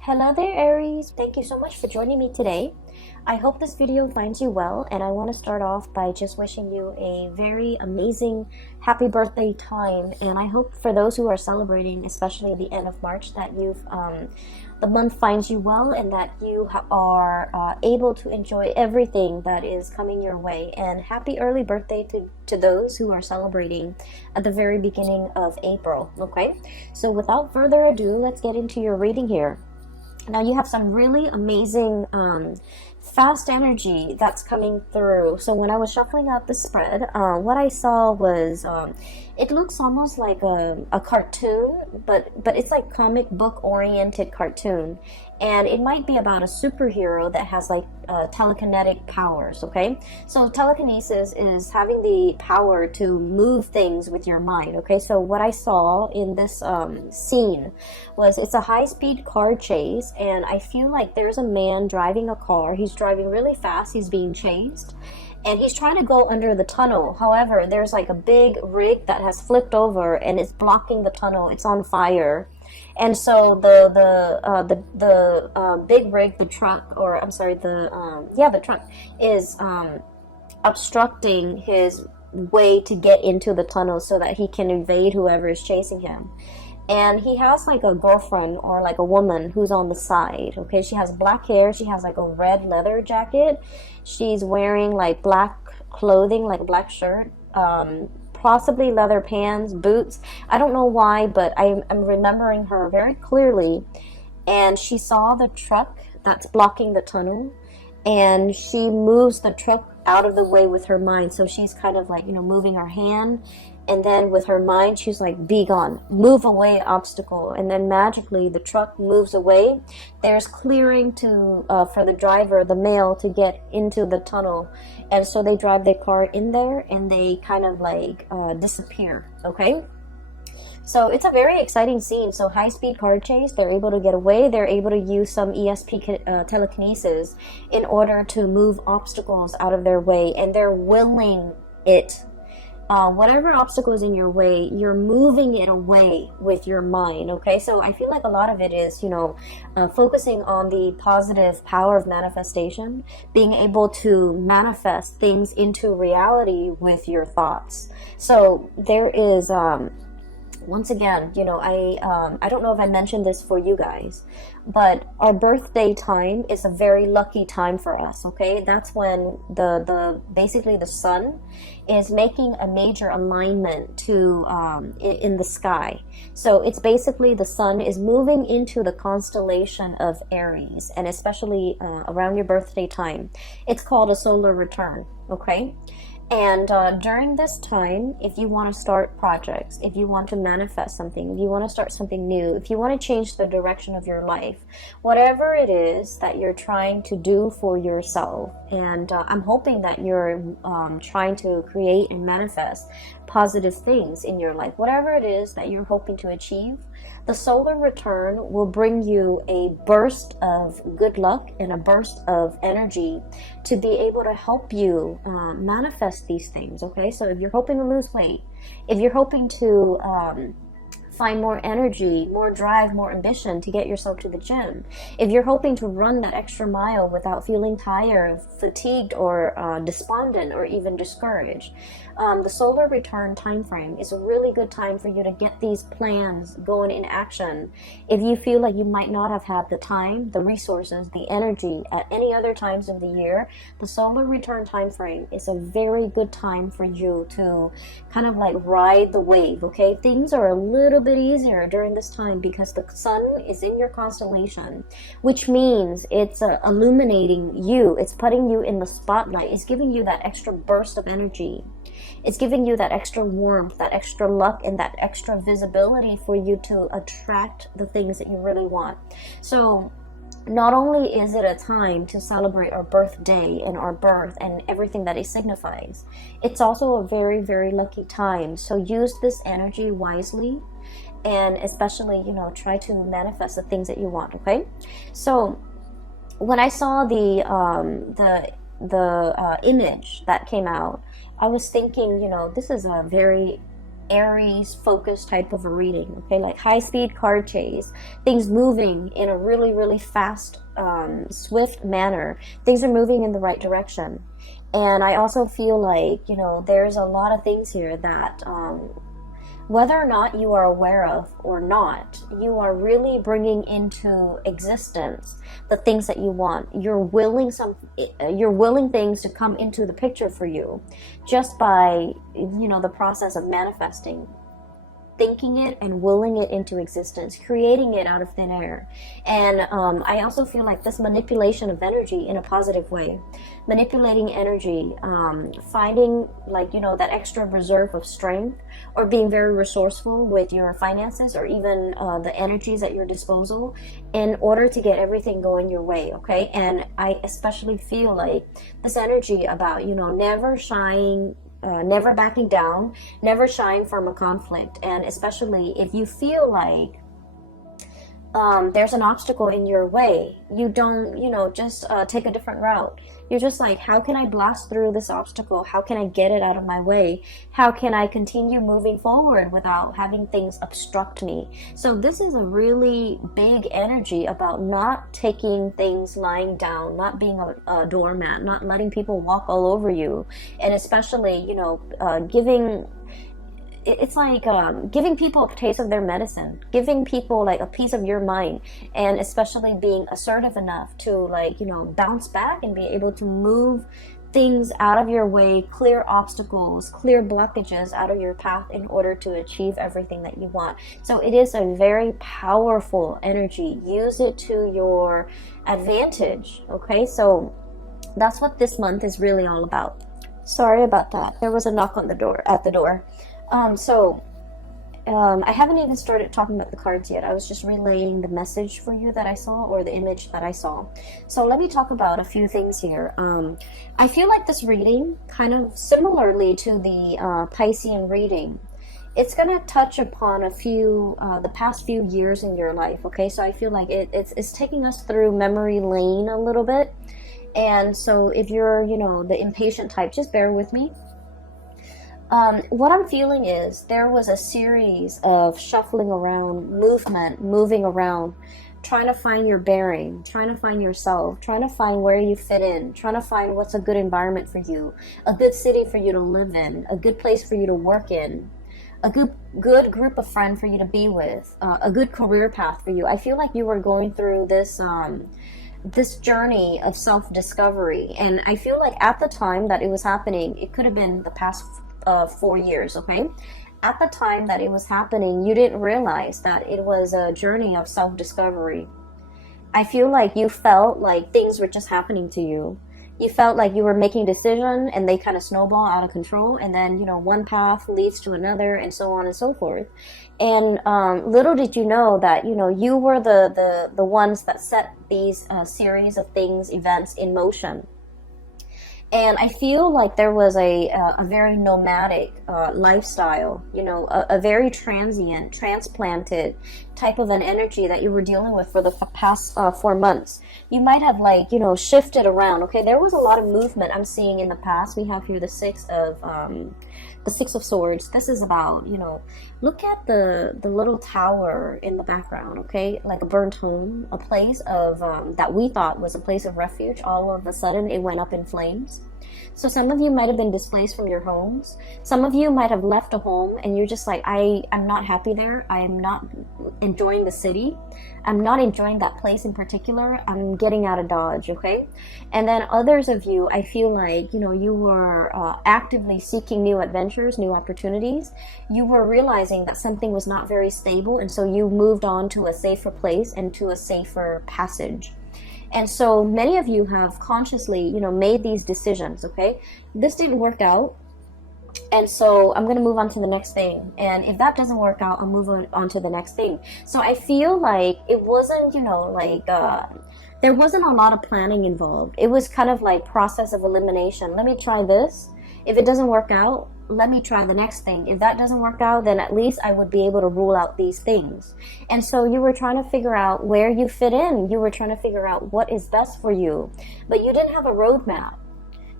Hello there, Aries. Thank you so much for joining me today. I hope this video finds you well, and I want to start off by just wishing you a very amazing happy birthday time. And I hope for those who are celebrating, especially the end of March, that the month finds you well and that you are able to enjoy everything that is coming your way. And happy early birthday to those who are celebrating at the very beginning of April. Okay, so without further ado, let's get into your reading here. Now you have some really amazing fast energy that's coming through. So when I was shuffling out the spread, what I saw was it looks almost like a cartoon, but it's like comic book oriented cartoon, and it might be about a superhero that has like telekinetic powers. Okay, so telekinesis is having the power to move things with your mind. Okay, so what I saw in this scene was it's a high-speed car chase, and I feel like there's a man driving a car. He's driving really fast. He's being chased, and he's trying to go under the tunnel. However, there's like a big rig that has flipped over and it's blocking the tunnel. It's on fire. And so the big rig, the truck, or I'm sorry, the truck is obstructing his way to get into the tunnel so that he can evade whoever is chasing him. And he has like a girlfriend or like a woman who's on the side. Okay, she has black hair. She has like a red leather jacket. She's wearing like black clothing, like a black shirt, possibly leather pants, boots. I don't know why, but I'm remembering her very clearly. And she saw the truck that's blocking the tunnel, and she moves the truck out of the way with her mind. So she's kind of like, moving her hand, and then with her mind she's like, be gone, move away, obstacle. And then magically the truck moves away. There's clearing to for the driver, the male, to get into the tunnel. And so they drive their car in there and they kind of like disappear. Okay, so it's a very exciting scene. So high-speed car chase, they're able to get away. They're able to use some ESP telekinesis in order to move obstacles out of their way, and they're willing it. Whatever obstacle is in your way, you're moving it away with your mind. Okay, so I feel like a lot of it is, focusing on the positive power of manifestation, being able to manifest things into reality with your thoughts. So there is once again, I don't know if I mentioned this for you guys, but our birthday time is a very lucky time for us. Okay, that's when basically the sun is making a major alignment to in the sky. So it's basically the sun is moving into the constellation of Aries, and especially around your birthday time, it's called a solar return. Okay. And during this time, if you want to start projects, if you want to manifest something, if you want to start something new, if you want to change the direction of your life, whatever it is that you're trying to do for yourself, and I'm hoping that you're trying to create and manifest positive things in your life, whatever it is that you're hoping to achieve, the solar return will bring you a burst of good luck and a burst of energy to be able to help you manifest these things. Okay, so if you're hoping to lose weight, if you're hoping to find more energy, more drive, more ambition to get yourself to the gym, if you're hoping to run that extra mile without feeling tired, fatigued, or despondent, or even discouraged, the solar return time frame is a really good time for you to get these plans going in action. If you feel like you might not have had the time, the resources, the energy at any other times of the year, the solar return time frame is a very good time for you to kind of like ride the wave. Okay, things are a little bit easier during this time because the sun is in your constellation, which means it's illuminating you. It's putting you in the spotlight. It's giving you that extra burst of energy. It's giving you that extra warmth, that extra luck, and that extra visibility for you to attract the things that you really want. So not only is it a time to celebrate our birthday and our birth and everything that it signifies, it's also a very, very lucky time. So use this energy wisely, and especially, try to manifest the things that you want. Okay, so when I saw the image that came out, I was thinking, this is a very Aries focused type of a reading, okay? Like high speed car chase, things moving in a really, really fast, swift manner. Things are moving in the right direction. And I also feel like, you know, there's a lot of things here that, whether or not you are aware of or not, you are really bringing into existence the things that you want. You're willing things to come into the picture for you just by, you know, the process of manifesting, thinking it and willing it into existence, creating it out of thin air. And I also feel like this manipulation of energy in a positive way, manipulating energy, finding, like, you know, that extra reserve of strength, or being very resourceful with your finances, or even the energies at your disposal, in order to get everything going your way, okay? And I especially feel like this energy about, you know, never shying, never backing down, never shying from a conflict. And especially if you feel like there's an obstacle in your way, you don't, you know, just take a different route. You're just like, how can I blast through this obstacle? How can I get it out of my way? How can I continue moving forward without having things obstruct me? So this is a really big energy about not taking things lying down, not being a doormat, not letting people walk all over you. And especially, you know, it's like giving people a taste of their medicine, giving people like a piece of your mind, and especially being assertive enough to, like, you know, bounce back and be able to move things out of your way, clear obstacles, clear blockages out of your path in order to achieve everything that you want. So it is a very powerful energy. Use it to your advantage, okay? So that's what this month is really all about. Sorry about that. There was a knock on the door, at the door. I haven't even started talking about the cards yet. I was just relaying the message for you that I saw, or the image that I saw. So let me talk about a few things here. I feel like this reading, kind of similarly to the Piscean reading, it's going to touch upon a few, the past few years in your life, okay? So I feel like it's taking us through memory lane a little bit. And so if you're, you know, the impatient type, just bear with me. What I'm feeling is there was a series of shuffling around, moving around, trying to find your bearing, trying to find yourself, trying to find where you fit in, trying to find what's a good environment for you, a good city for you to live in, a good place for you to work in, a good group of friends for you to be with, a good career path for you. I feel like you were going through this this journey of self-discovery, and I feel like at the time that it was happening, it could have been the past 4 years, okay? At the time that it was happening, you didn't realize that it was a journey of self-discovery. I feel like you felt like things were just happening to you. You felt like you were making decisions and they kind of snowball out of control, and then, you know, one path leads to another, and so on and so forth. And little did you know that, you know, you were the ones that set these series of things, events in motion. And I feel like there was a very nomadic lifestyle, you know, a very transient, transplanted type of an energy that you were dealing with for the past 4 months. You might have, like, you know, shifted around, okay? There was a lot of movement I'm seeing in the past. We have here the Six of Swords. This is about, you know, look at the little tower in the background, okay? Like a burnt home, a place of, that we thought was a place of refuge. All of a sudden, it went up in flames. So some of you might have been displaced from your homes. Some of you might have left a home and you're just like, I'm not happy there. I am not enjoying the city. I'm not enjoying that place in particular. I'm getting out of Dodge, okay? And then others of you, I feel like, you know, you were actively seeking new adventures, new opportunities. You were realizing that something was not very stable, and so you moved on to a safer place and to a safer passage. And so many of you have consciously, you know, made these decisions, okay? This didn't work out, and so I'm going to move on to the next thing. And if that doesn't work out, I'll move on to the next thing. So I feel like it wasn't, you know, like, there wasn't a lot of planning involved. It was kind of like process of elimination. Let me try this. If it doesn't work out, let me try the next thing. If that doesn't work out, then at least I would be able to rule out these things. And so you were trying to figure out where you fit in. You were trying to figure out what is best for you. But you didn't have a roadmap.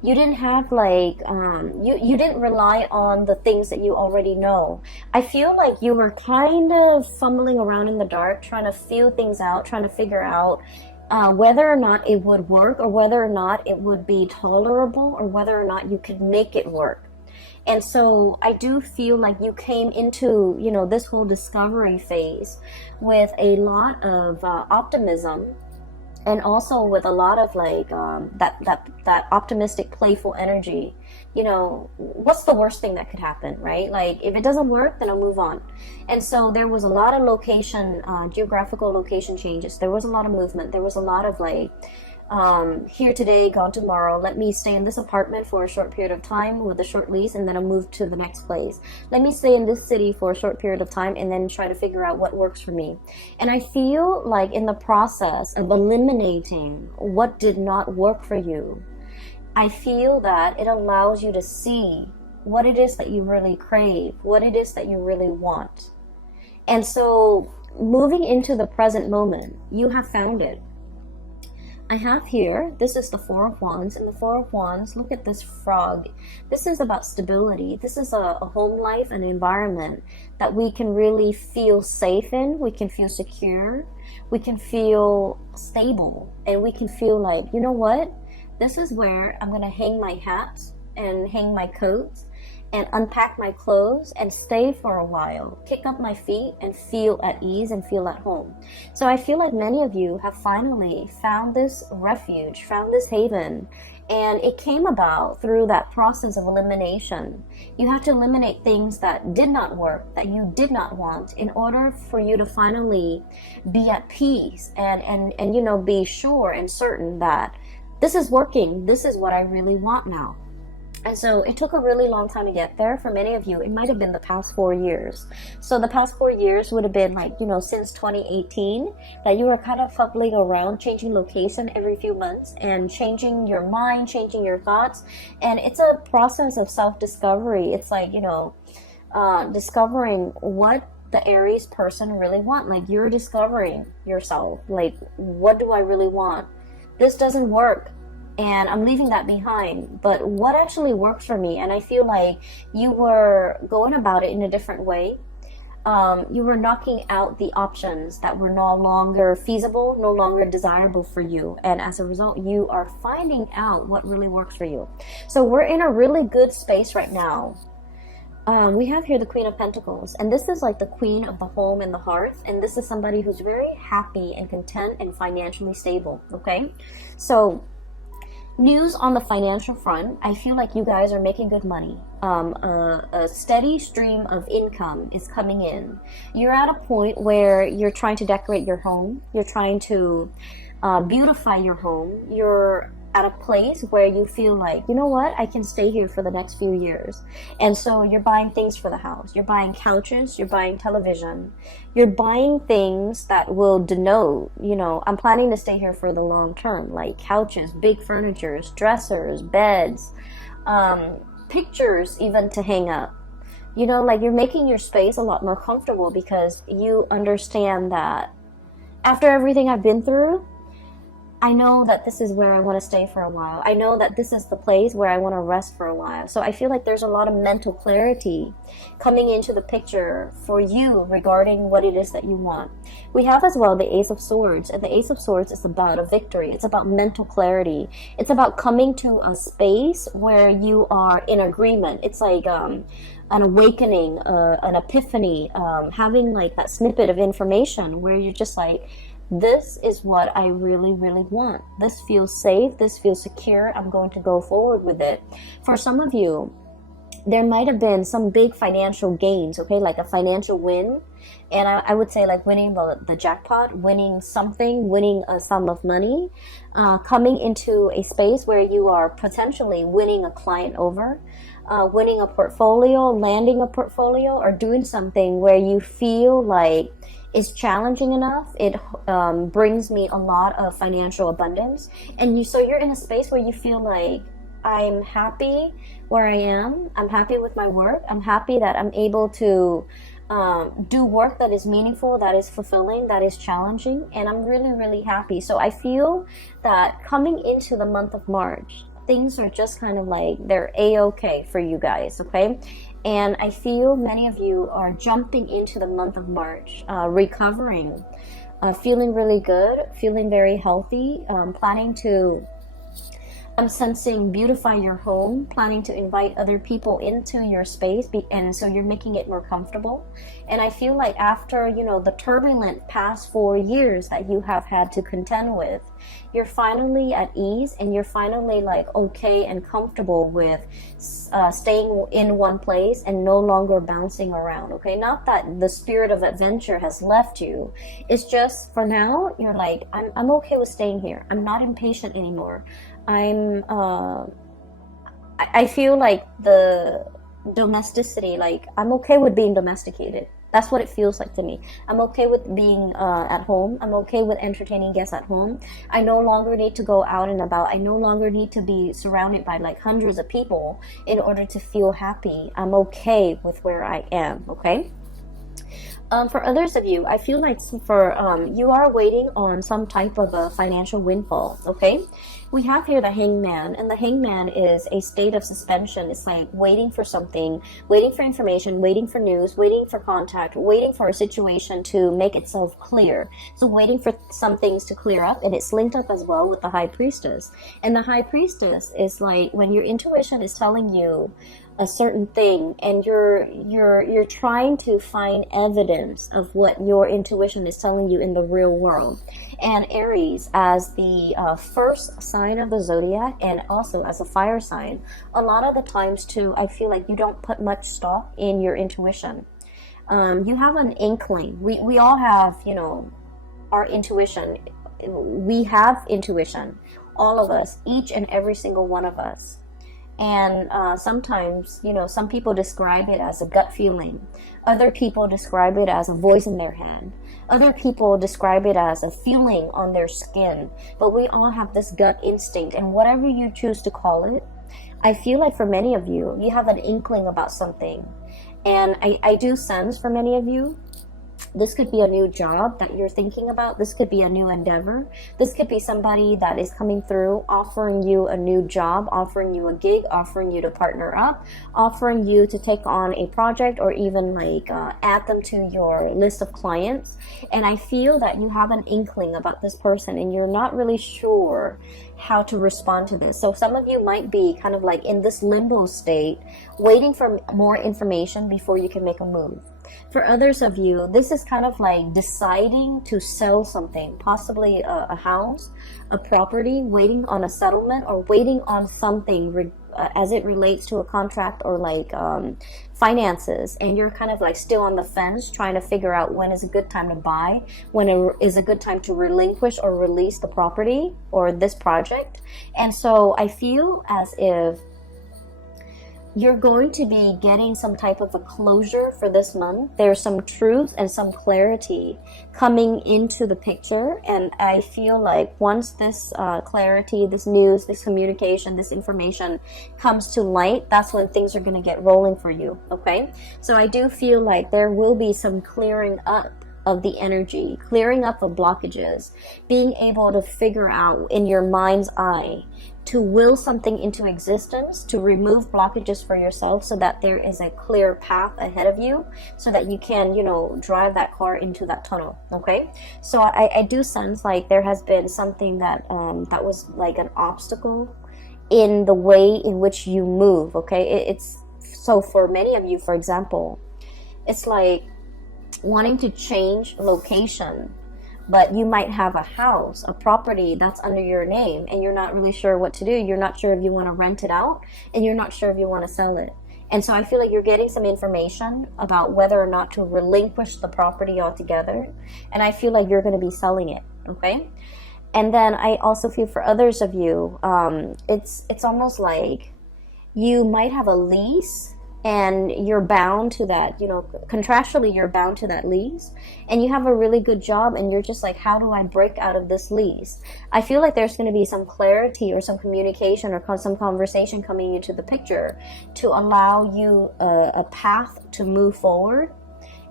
You didn't have like you didn't rely on the things that you already know. I feel like you were kind of fumbling around in the dark, trying to feel things out, trying to figure out whether or not it would work, or whether or not it would be tolerable, or whether or not you could make it work. And so I do feel like you came into, you know, this whole discovery phase with a lot of optimism, and also with a lot of like that optimistic, playful energy. You know, what's the worst thing that could happen, right? Like, if it doesn't work, then I'll move on. And so there was a lot of location, geographical location changes. There was a lot of movement. There was a lot of like, here today, gone tomorrow. Let me stay in this apartment for a short period of time with a short lease, and then I'll move to the next place. Let me stay in this city for a short period of time, and then try to figure out what works for me. And I feel like in the process of eliminating what did not work for you, I feel that it allows you to see what it is that you really crave, what it is that you really want. And so moving into the present moment, you have found it. I have here, this is the Four of Wands, and the Four of Wands, look at this frog. This is about stability. This is a home life, an environment that we can really feel safe in, we can feel secure, we can feel stable, and we can feel like, you know what? This is where I'm going to hang my hats and hang my coats and unpack my clothes and stay for a while, kick up my feet and feel at ease and feel at home. So I feel like many of you have finally found this refuge, found this haven, and it came about through that process of elimination. You have to eliminate things that did not work, that you did not want, in order for you to finally be at peace and you know, be sure and certain that this is working, this is what I really want now. And so it took a really long time to get there. For many of you, it might have been the past 4 years. So the past 4 years would have been like, you know, since 2018, that you were kind of fumbling around, changing location every few months and changing your mind, changing your thoughts. And it's a process of self-discovery. It's like, you know, discovering what the Aries person really want. Like, you're discovering yourself. Like, what do I really want? This doesn't work, and I'm leaving that behind, but what actually works for me? And I feel like you were going about it in a different way. You were knocking out the options that were no longer feasible, no longer desirable for you, and as a result, you are finding out what really works for you. So we're in a really good space right now. We have here the Queen of Pentacles, and this is like the queen of the home and the hearth, and this is somebody who's very happy and content and financially stable, okay? So news on the financial front, I feel like you guys are making good money. A steady stream of income is coming in. You're at a point where you're trying to decorate your home. You're trying to beautify your home. You're at a place where you feel like, you know what, I can stay here for the next few years. And so you're buying things for the house. You're buying couches, you're buying television. You're buying things that will denote, you know, I'm planning to stay here for the long term, like couches, big furnitures, dressers, beds, pictures even to hang up. You know, like, you're making your space a lot more comfortable because you understand that after everything I've been through, I know that this is where I want to stay for a while. I know that this is the place where I want to rest for a while. So I feel like there's a lot of mental clarity coming into the picture for you regarding what it is that you want. We have as well the Ace of Swords, and the Ace of Swords is about a victory. It's about mental clarity. It's about coming to a space where you are in agreement. It's like an awakening, an epiphany, having like that snippet of information where you're just like, this is what I really, really want. This feels safe. This feels secure. I'm going to go forward with it. For some of you, there might have been some big financial gains, okay, like a financial win. And I would say like winning the jackpot, winning something, winning a sum of money, coming into a space where you are potentially winning a client over, winning a portfolio, landing a portfolio, or doing something where you feel like is challenging enough. It brings me a lot of financial abundance, and so you're in a space where you feel like, I'm happy where I am. I'm happy with my work. I'm happy that I'm able to do work that is meaningful, that is fulfilling, that is challenging, and I'm really, really happy. So I feel that coming into the month of March, things are just kind of like, they're a-okay for you guys, okay? And I feel many of you are jumping into the month of March, recovering, feeling really good, feeling very healthy, planning to, I'm sensing, beautify your home, planning to invite other people into your space, and so you're making it more comfortable. And I feel like after, you know, the turbulent past 4 years that you have had to contend with, you're finally at ease, and you're finally like okay and comfortable with staying in one place and no longer bouncing around, okay? Not that the spirit of adventure has left you. It's just for now, you're like, I'm okay with staying here. I'm not impatient anymore. I feel like the domesticity, like I'm okay with being domesticated. That's what it feels like to me. I'm okay with being at home. I'm okay with entertaining guests at home. I no longer need to go out and about. I no longer need to be surrounded by like hundreds of people in order to feel happy. I'm okay with where I am, okay? For others of you, I feel like you are waiting on some type of a financial windfall, okay? We have here the hangman, and the hangman is a state of suspension. It's like waiting for something, waiting for information, waiting for news, waiting for contact, waiting for a situation to make itself clear. So waiting for some things to clear up, and it's linked up as well with the high priestess. And the high priestess is like when your intuition is telling you a certain thing, and you're trying to find evidence of what your intuition is telling you in the real world. And Aries, as the first sign of the zodiac, and also as a fire sign, a lot of the times too, I feel like you don't put much stock in your intuition. You have an inkling. We all have, you know, our intuition. We have intuition, all of us, each and every single one of us. And sometimes, you know, some people describe it as a gut feeling. Other people describe it as a voice in their head. Other people describe it as a feeling on their skin. But we all have this gut instinct, and whatever you choose to call it, I feel like for many of you, you have an inkling about something. And I do sense for many of you, this could be a new job that you're thinking about. This could be a new endeavor. This could be somebody that is coming through, offering you a new job, offering you a gig, offering you to partner up, offering you to take on a project, or even like add them to your list of clients. And I feel that you have an inkling about this person, and you're not really sure how to respond to this. So some of you might be kind of like in this limbo state, waiting for more information before you can make a move. For others of you, this is kind of like deciding to sell something, possibly a house, a property, waiting on a settlement, or waiting on something as it relates to a contract, or like finances. And you're kind of like still on the fence, trying to figure out when is a good time to buy, when is a good time to relinquish or release the property or this project. And so I feel as if you're going to be getting some type of a closure for this month. There's some truth and some clarity coming into the picture. And I feel like once this clarity, this news, this communication, this information comes to light, that's when things are going to get rolling for you, okay? So I do feel like there will be some clearing up of the energy, clearing up of blockages, being able to figure out in your mind's eye to will something into existence, to remove blockages for yourself so that there is a clear path ahead of you, so that you can, you know, drive that car into that tunnel, okay? So I do sense like there has been something that that was like an obstacle in the way in which you move, okay? It's so for many of you, for example, it's like wanting to change location, but you might have a house, a property that's under your name, and you're not really sure what to do. You're not sure if you want to rent it out, and you're not sure if you want to sell it. And so I feel like you're getting some information about whether or not to relinquish the property altogether. And I feel like you're going to be selling it, okay? And then I also feel for others of you, it's almost like you might have a lease, and you're bound to that, you know, contractually you're bound to that lease, and you have a really good job, and you're just like, how do I break out of this lease? I feel like there's going to be some clarity or some communication or some conversation coming into the picture to allow you a path to move forward.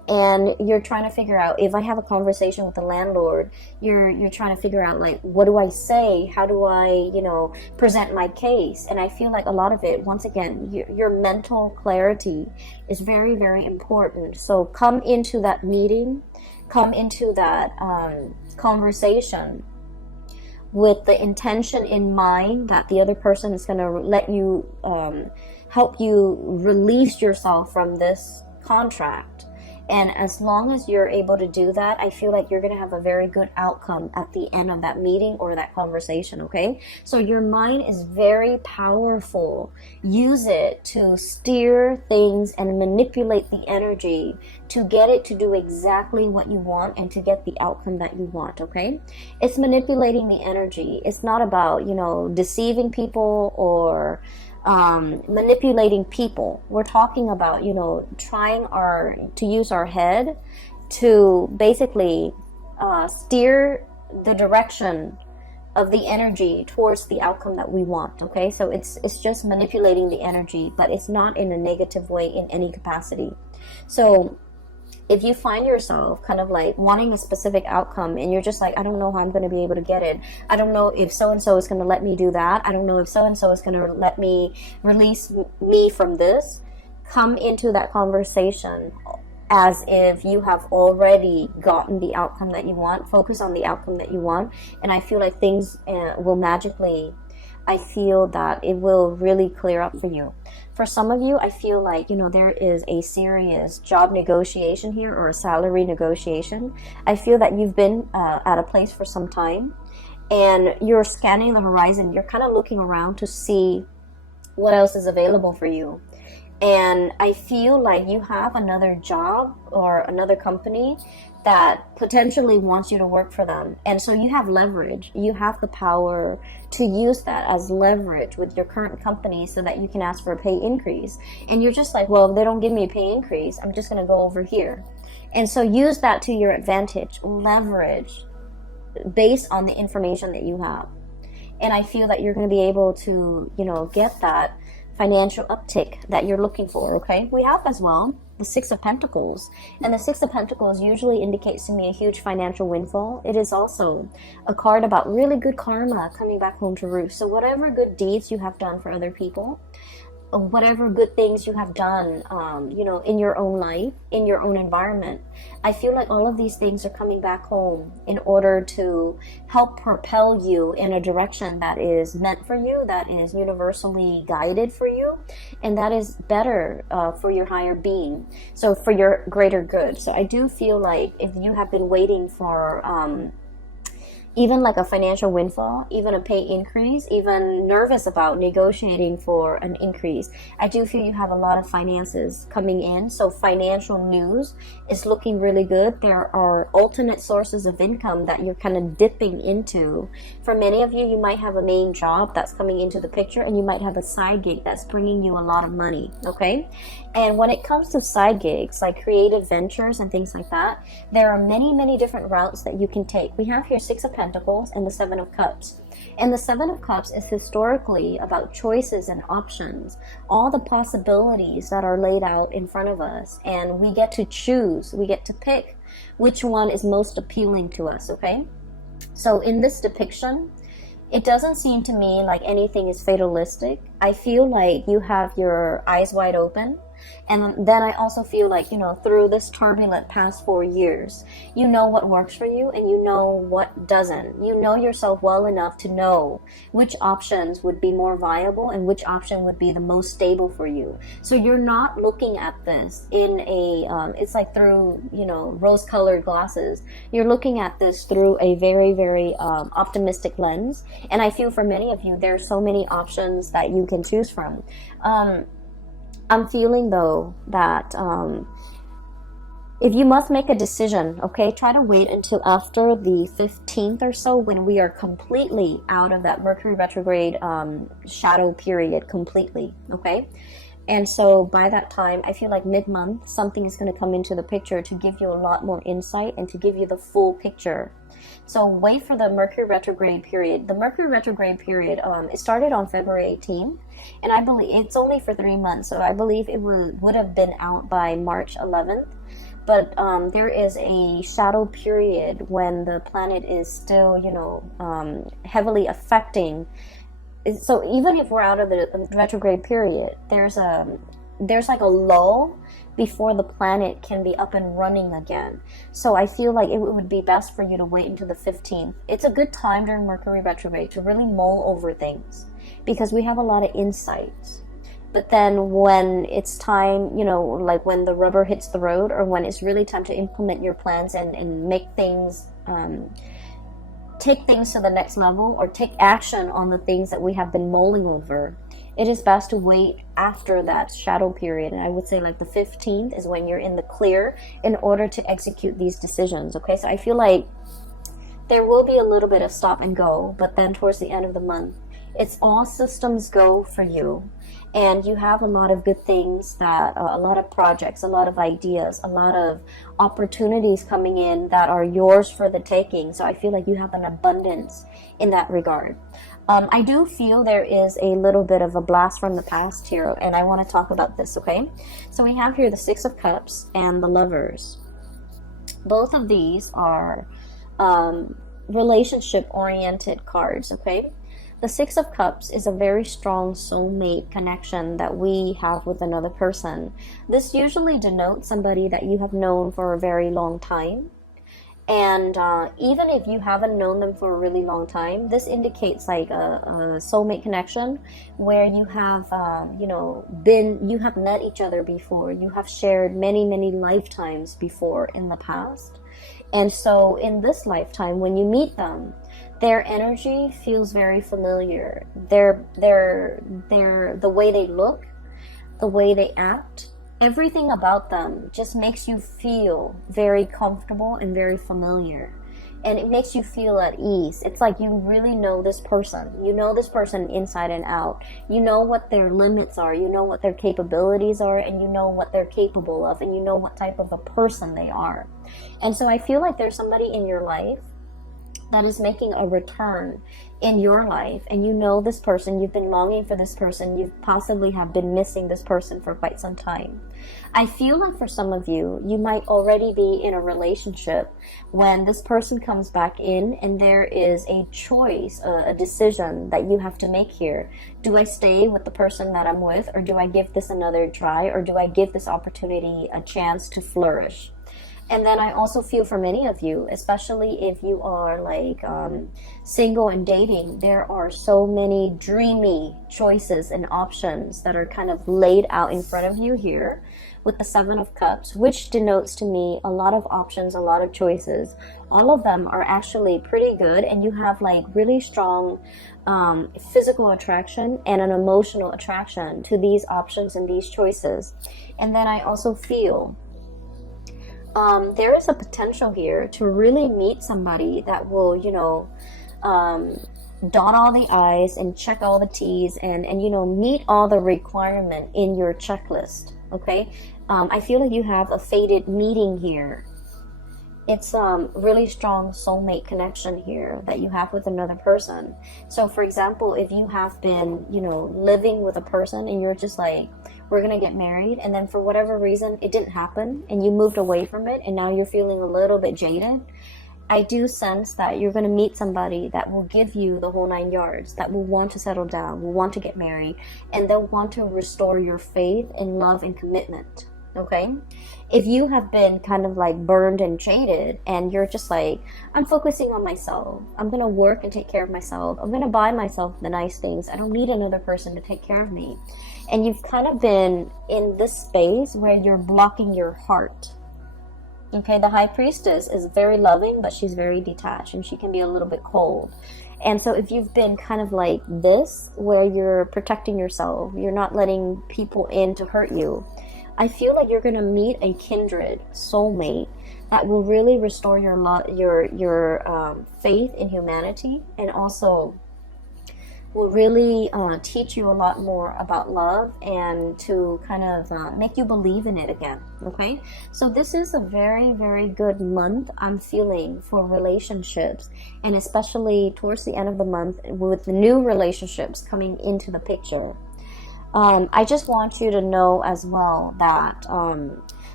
and you're trying to figure out, if I have a conversation with the landlord, you're trying to figure out, like, what do I say? How do I, you know, present my case? And I feel like a lot of it, once again, your mental clarity is very, very important. So come into that meeting, come into that conversation with the intention in mind that the other person is going to let you, help you release yourself from this contract. And as long as you're able to do that, I feel like you're going to have a very good outcome at the end of that meeting or that conversation, okay? So your mind is very powerful. Use it to steer things and manipulate the energy to get it to do exactly what you want and to get the outcome that you want, okay? It's manipulating the energy. It's not about, you know, deceiving people or manipulating people. We're talking about, you know, trying to use our head to basically steer the direction of the energy towards the outcome that we want, okay? So it's just manipulating the energy, but it's not in a negative way in any capacity. So if you find yourself kind of like wanting a specific outcome and you're just like, I don't know how I'm going to be able to get it. I don't know if so-and-so is going to let me do that. I don't know if so-and-so is going to let me release me from this. Come into that conversation as if you have already gotten the outcome that you want. Focus on the outcome that you want. And I feel like things will magically, I feel that it will really clear up for you. For some of you, I feel like, you know, there is a serious job negotiation here or a salary negotiation. I feel that you've been at a place for some time and you're scanning the horizon. You're kind of looking around to see what else is available for you. And I feel like you have another job or another company that potentially wants you to work for them. And so you have leverage. You have the power to use that as leverage with your current company so that you can ask for a pay increase. And you're just like, well, if they don't give me a pay increase, I'm just going to go over here. And so use that to your advantage. Leverage based on the information that you have. And I feel that you're going to be able to, you know, get that financial uptick that you're looking for, okay? We have as well the Six of Pentacles. And the Six of Pentacles usually indicates to me a huge financial windfall. It is also a card about really good karma coming back home to roost. So whatever good deeds you have done for other people, whatever good things you have done, you know, in your own life, in your own environment, I feel like all of these things are coming back home in order to help propel you in a direction that is meant for you, that is universally guided for you, and that is better for your higher being, so for your greater good. So I do feel like if you have been waiting for even like a financial windfall, even a pay increase, even nervous about negotiating for an increase, I do feel you have a lot of finances coming in. So financial news is looking really good. There are alternate sources of income that you're kind of dipping into. For many of you, you might have a main job that's coming into the picture, and you might have a side gig that's bringing you a lot of money, okay? And when it comes to side gigs, like creative ventures and things like that, there are many, many different routes that you can take. We have here Six of Pentacles and the Seven of Cups. And the Seven of Cups is historically about choices and options, all the possibilities that are laid out in front of us. And we get to choose, we get to pick which one is most appealing to us, okay? So in this depiction, it doesn't seem to me like anything is fatalistic. I feel like you have your eyes wide open. And then I also feel like, you know, through this turbulent past 4 years, you know what works for you and you know what doesn't. You know yourself well enough to know which options would be more viable and which option would be the most stable for you. So you're not looking at this in a, it's like through, you know, rose-colored glasses. You're looking at this through a very, very optimistic lens. And I feel for many of you, there are so many options that you can choose from. I'm feeling though that if you must make a decision, okay, try to wait until after the 15th or so, when we are completely out of that Mercury retrograde shadow period completely, okay? And so by that time, I feel like mid-month, something is going to come into the picture to give you a lot more insight and to give you the full picture. So wait for the Mercury retrograde period. The Mercury retrograde period, it started on February 18th, and I believe it's only for 3 months. So I believe it would have been out by March 11th. but there is a shadow period when the planet is still, you know, heavily affecting. So even if we're out of the retrograde period, there's like a lull before the planet can be up and running again. So I feel like it would be best for you to wait until the 15th. It's a good time during Mercury retrograde to really mull over things, because we have a lot of insights. But then when it's time, you know, like when the rubber hits the road, or when it's really time to implement your plans and make things, take things to the next level, or take action on the things that we have been mulling over, it is best to wait after that shadow period. And I would say like the 15th is when you're in the clear in order to execute these decisions. Okay, so I feel like there will be a little bit of stop and go, but then towards the end of the month, it's all systems go for you. And you have a lot of good things, that a lot of projects, a lot of ideas, a lot of opportunities coming in that are yours for the taking. So I feel like you have an abundance in that regard. I do feel there is a little bit of a blast from the past here, and I want to talk about this, okay? So we have here the Six of Cups and the Lovers. Both of these are relationship-oriented cards, okay? The Six of Cups is a very strong soulmate connection that we have with another person. This usually denotes somebody that you have known for a very long time. And even if you haven't known them for a really long time, this indicates like a soulmate connection where you have, you have met each other before. You have shared many, many lifetimes before in the past. And so in this lifetime, when you meet them, their energy feels very familiar. The way they look, the way they act, everything about them just makes you feel very comfortable and very familiar. And it makes you feel at ease. It's like you really know this person. You know this person inside and out. You know what their limits are. You know what their capabilities are. And you know what they're capable of. And you know what type of a person they are. And so I feel like there's somebody in your life that is making a return in your life, and you know this person, you've been longing for this person, you possibly have been missing this person for quite some time. I feel like for some of you, you might already be in a relationship when this person comes back in, and there is a choice, a decision that you have to make here. Do I stay with the person that I'm with, or do I give this another try, or do I give this opportunity a chance to flourish? And then I also feel for many of you, especially if you are like single and dating, there are so many dreamy choices and options that are kind of laid out in front of you here with the Seven of Cups, which denotes to me a lot of options, a lot of choices. All of them are actually pretty good, and you have like really strong physical attraction and an emotional attraction to these options and these choices. And then I also feel there is a potential here to really meet somebody that will, dot all the I's and check all the T's and meet all the requirement in your checklist. Okay. I feel like you have a fated meeting here. It's really strong soulmate connection here that you have with another person. So for example, if you have been, living with a person and you're just like, we're gonna get married, and then for whatever reason it didn't happen and you moved away from it, and now you're feeling a little bit jaded, I do sense that you're gonna meet somebody that will give you the whole 9 yards, that will want to settle down, will want to get married, and they'll want to restore your faith in love and commitment. Okay? If you have been kind of like burned and jaded, and you're just like, I'm focusing on myself, I'm gonna work and take care of myself, I'm gonna buy myself the nice things, I don't need another person to take care of me, and you've kind of been in this space where you're blocking your heart. Okay, the High Priestess is very loving, but she's very detached, and she can be a little bit cold. And so if you've been kind of like this, where you're protecting yourself, you're not letting people in to hurt you, I feel like you're going to meet a kindred soulmate that will really restore your faith in humanity, and also will really teach you a lot more about love, and to kind of make you believe in it again. Okay, so this is a very, very good month I'm feeling for relationships, and especially towards the end of the month with the new relationships coming into the picture. I just want you to know as well that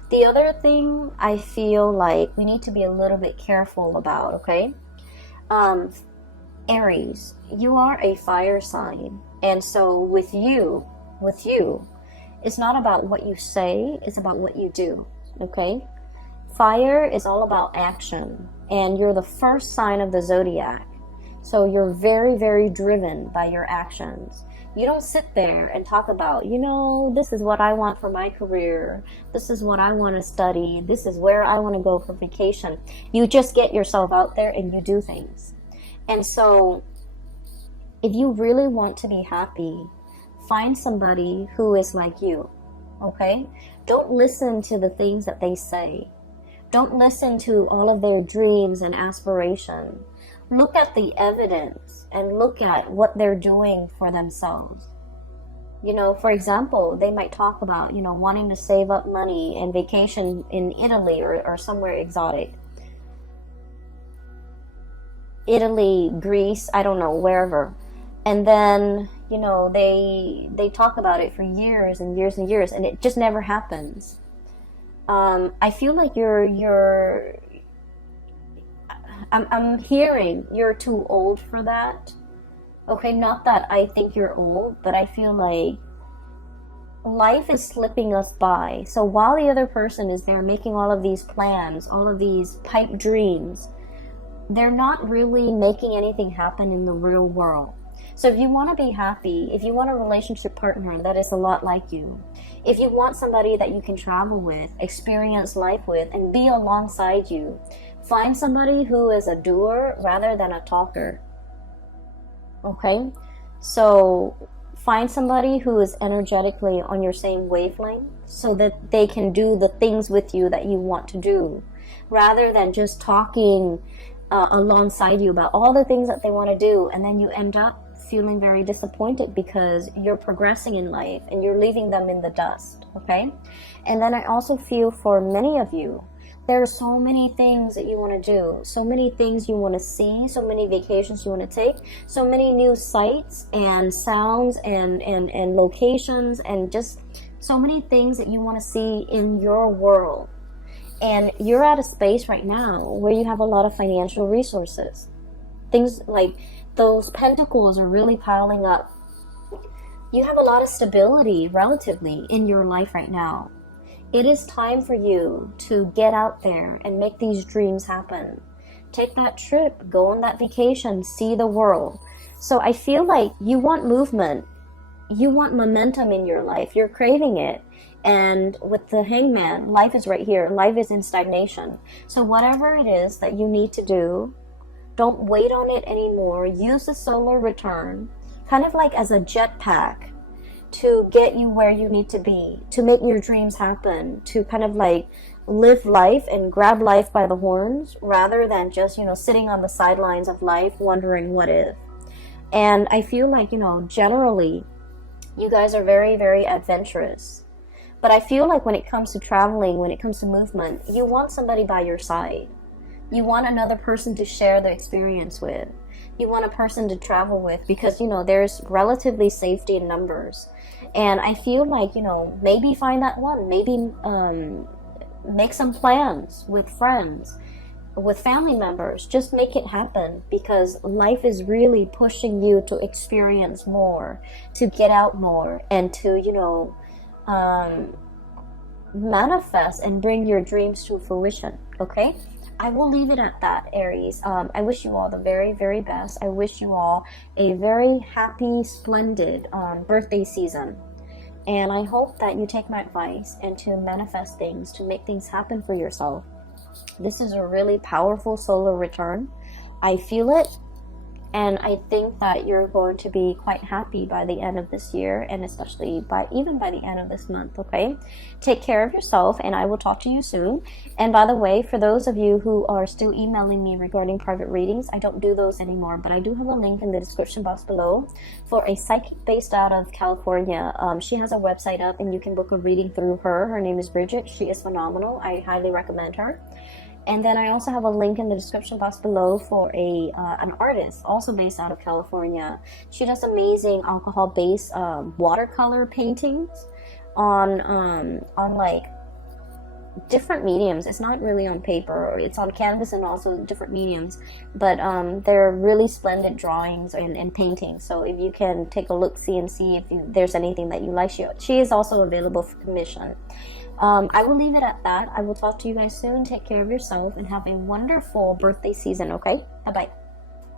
The other thing I feel like we need to be a little bit careful about, okay? Um, Aries, you are a fire sign. And so with you, it's not about what you say, it's about what you do, okay? Fire is all about action, and you're the first sign of the zodiac. So you're very, very driven by your actions. You don't sit there and talk about, this is what I want for my career. This is what I want to study. This is where I want to go for vacation. You just get yourself out there and you do things. And so if you really want to be happy, find somebody who is like you, okay? Don't listen to the things that they say. Don't listen to all of their dreams and aspirations. Look at the evidence and look at what they're doing for themselves. For example, they might talk about, wanting to save up money and vacation in Italy or somewhere exotic. Italy, Greece, I don't know, wherever. And then, they talk about it for years and years and years, and it just never happens. I feel like I'm hearing you're too old for that. Okay, not that I think you're old, but I feel like life is slipping us by. So while the other person is there making all of these plans, all of these pipe dreams, they're not really making anything happen in the real world. So if you want to be happy, if you want a relationship partner that is a lot like you, if you want somebody that you can travel with, experience life with, and be alongside you, find somebody who is a doer rather than a talker. Okay? So find somebody who is energetically on your same wavelength so that they can do the things with you that you want to do, rather than just talking alongside you about all the things that they want to do, and then you end up feeling very disappointed because you're progressing in life and you're leaving them in the dust, okay? And then I also feel for many of you, there are so many things that you want to do, so many things you want to see, so many vacations you want to take, so many new sights and sounds and locations, and just so many things that you want to see in your world. And you're at a space right now where you have a lot of financial resources. Things like those pentacles are really piling up. You have a lot of stability relatively in your life right now. It is time for you to get out there and make these dreams happen. Take that trip, go on that vacation, see the world. So I feel like you want movement. You want momentum in your life. You're craving it. And with the Hangman, life is right here. Life is in stagnation. So whatever it is that you need to do, don't wait on it anymore. Use the solar return kind of like as a jetpack to get you where you need to be, to make your dreams happen, to kind of like live life and grab life by the horns rather than just, sitting on the sidelines of life wondering what if. And I feel like, generally you guys are very, very adventurous. But I feel like when it comes to traveling, when it comes to movement, you want somebody by your side. You want another person to share the experience with. You want a person to travel with because, there's relatively safety in numbers. And I feel like, maybe find that one. Maybe make some plans with friends, with family members. Just make it happen because life is really pushing you to experience more, to get out more, and to, manifest and bring your dreams to fruition, okay? I will leave it at that, Aries. I wish you all the very, very best. I wish you all a very happy, splendid birthday season. And I hope that you take my advice and to manifest things, to make things happen for yourself. This is a really powerful solar return. I feel it. And I think that you're going to be quite happy by the end of this year, and especially even by the end of this month, okay? Take care of yourself, and I will talk to you soon. And by the way, for those of you who are still emailing me regarding private readings, I don't do those anymore, but I do have a link in the description box below for a psychic based out of California. She has a website up, and you can book a reading through her. Her name is Bridget. She is phenomenal. I highly recommend her. And then I also have a link in the description box below for an artist also based out of California. She does amazing alcohol-based watercolor paintings on like different mediums. It's not really on paper, it's on canvas and also different mediums, but they're really splendid drawings and paintings. So if you can take a look, see and see if there's anything that you like, she is also available for commission. I will leave it at that. I will talk to you guys soon. Take care of yourself and have a wonderful birthday season. Okay, bye bye.